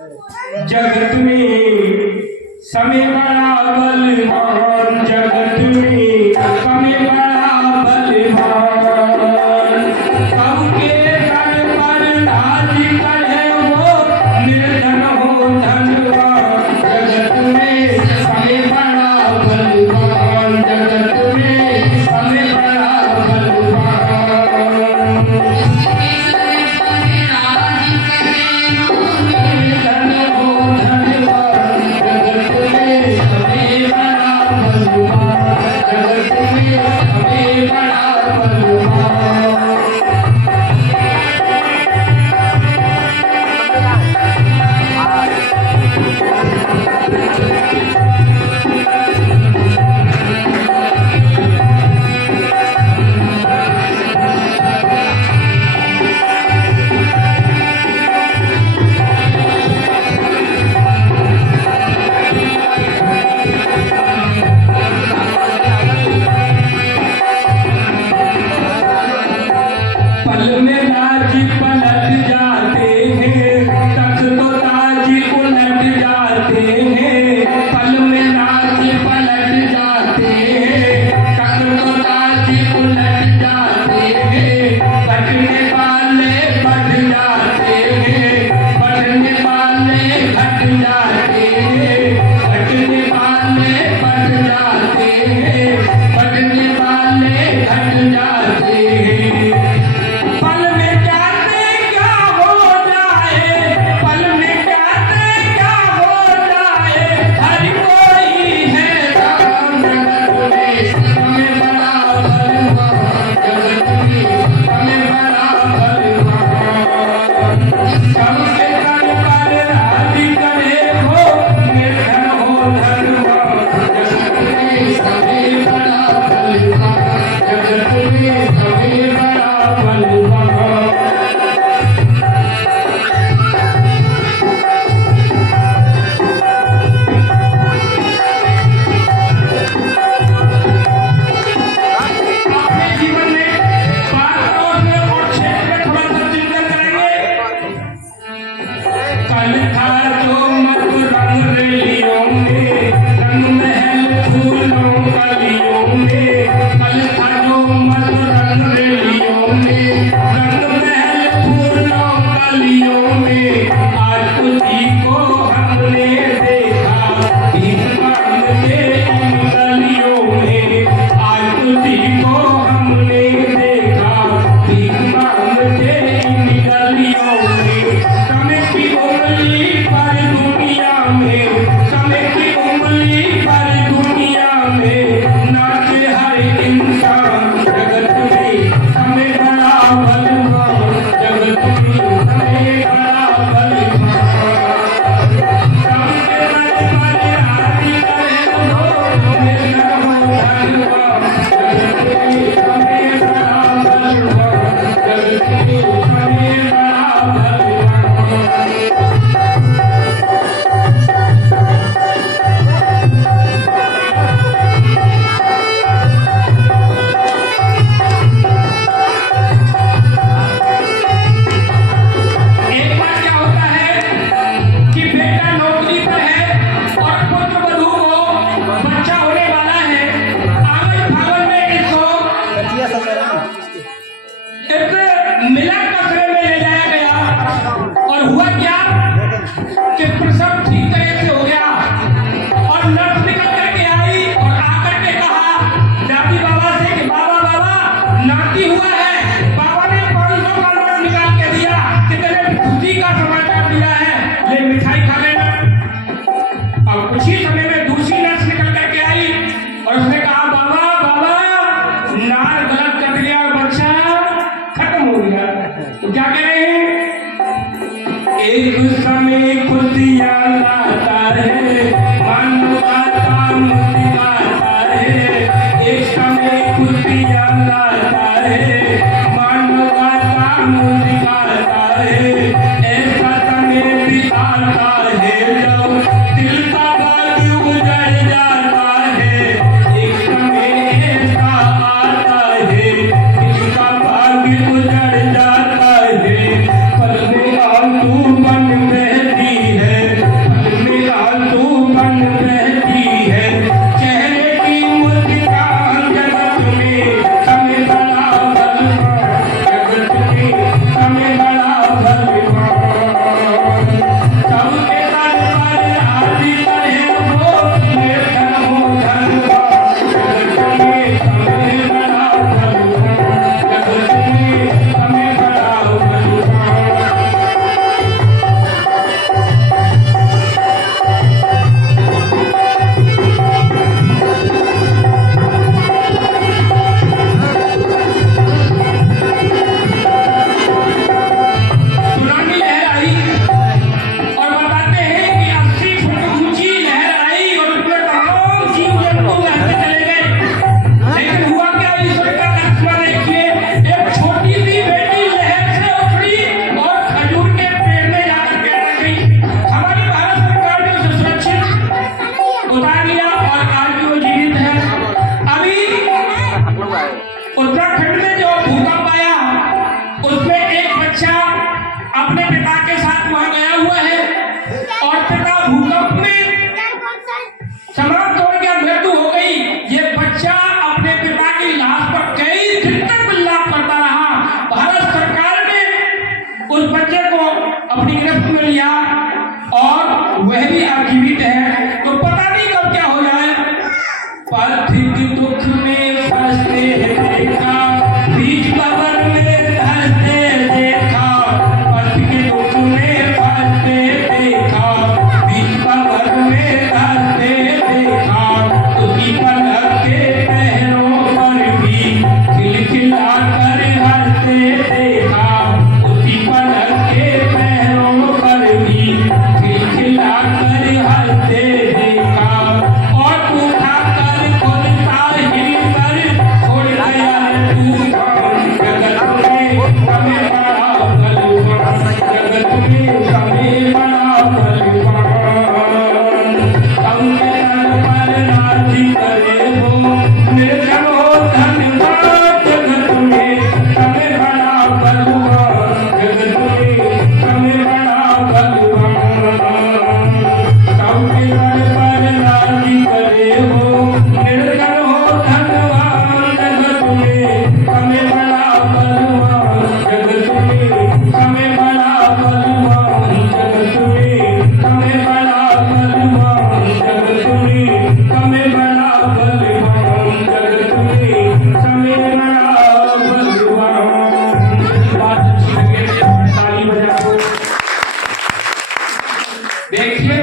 जगत में समय बड़ा बलवान, जगत में समय बड़ा बलवान। सबके सर पर राज करे वो निर्धन हो धनवान। जगत में समय बड़ा बलवान, जगत में समय बड़ा बलवान। निर्धन हो धनवान, जगत में समय बड़ा बलवान, जगत में समय बड़ा बलवान। पल में राज पलट जाते हैं, तख्त तो ताज उलट जाते हैं। पल में राज पलट जाते हैं, तख्त तो ताज उलट जाते हैं। बटने वाले बढ़ जाते हैं, बढ़ने वाले घट जाते हैं। बटने वाले बढ़ जाते हैं, बढ़ने वाले घट जाते हैं। पल में जाते क्या हो जाए, पल में जाते क्या हो जाए, हर कोई है राम। जगत में समय बड़ा बलवान, जगत में समय बड़ा बलवान। सबके सर पर राज करे वो निर्धन हो धनवान। जगत में समय बड़ा बलवान, जगत में समय बड़ा बलवान। अपने जीवन में बातों में और क्षेत्र में थोड़ा सा चिंतन करेंगे। कल था जो मत रंग रलियों में, रंग महल फूलों कलियों में। कल था जो मत रंग रलियों में, रंग महल फूलों कलियों में। आज तुझी को हमने देखा भीख मांगते इन गलियों में। आज तुझी को हमने देखा भीख मांगते इन गलियों में। समय की उंगली पर दुनिया में, समय की उंगली पर दुनिया में नाचे हर इंसान। जगत में समय बड़ा बलवान, जगत में समय बड़ा बलवान। सबके सर पर राज करे वो निर्धन हो धनवान। जगत में समय बड़ा बलवान, जगत में समय बड़ा बलवान। एक बार क्या होता है कि बेटा नौकरी पर है और पुत्र वधू को बच्चा होने वाला है। आंगन फागन में इसको एक मिलन कस्बे में ले जाया गया और हुआ क्या कि प्रसव ठीक तरह से हो गया और नर्स निकल करके आई और आकर के कहा दादी बाबा से कि बाबा बाबा नाती हुआ है। बाबा ने 500 का नोट निकाल के दिया कि तेरे खुशी का समाचार दिया है, ले मिठाई खा लेना। अब उसी समय में दूसरी नर्स निकल करके आई और उसने कहा बाबा बाबा नार गलत कट गया, बच्चा खत्म हो गया। तो क्या करें? एक समय खुशियाँ लाता है, मानवता मुस्कुराता है। एक समय खुशियाँ लाता है, मानवता मुस्कुराता है। ऐसा समय बिताता है जब दिल का बाग उजड़ जाता है। एक समय ऐसा आता है, दिल का बाग उजड़ जाता है। पल में आंसू बन बहती है, वह भी आर्किमिड है, तो पता नहीं कब क्या हो जाए। पार्थिव दुख में फंसते देखा, बीच बबर में धंसते देखा। पार्थिव दुख में फंसते देखा, बीच बबर में धंसते देखा। उसी पलक के पहरों पर भी खिलखिला कर हंसते देखा। उसी पलक के पहरों पर भी खिलखिला कर हंसते देखा। और उठा कर खुद ताहिर पर छोड़ गया तूफान। जगत में हमें बड़ा बलवान, जगत में हमें बड़ा बलवान। हम के तन पर नाज़ करे वो, निर्धन हो धनवान। जगत में हमें बड़ा बलवान, जगत में हमें बड़ा बलवान। हम के तन पर नाज़ करे वो, निर्धन हो धनवान। जगत में हमें बड़ा बलवान, जगत में हमें बड़ा बलवान। जगत में हमें बड़ा बलवान, जगत में हमें बड़ा बलवान। जगत में हमें बड़ा बलवान। बात अच्छी लगे ताली बजाओ। देखिए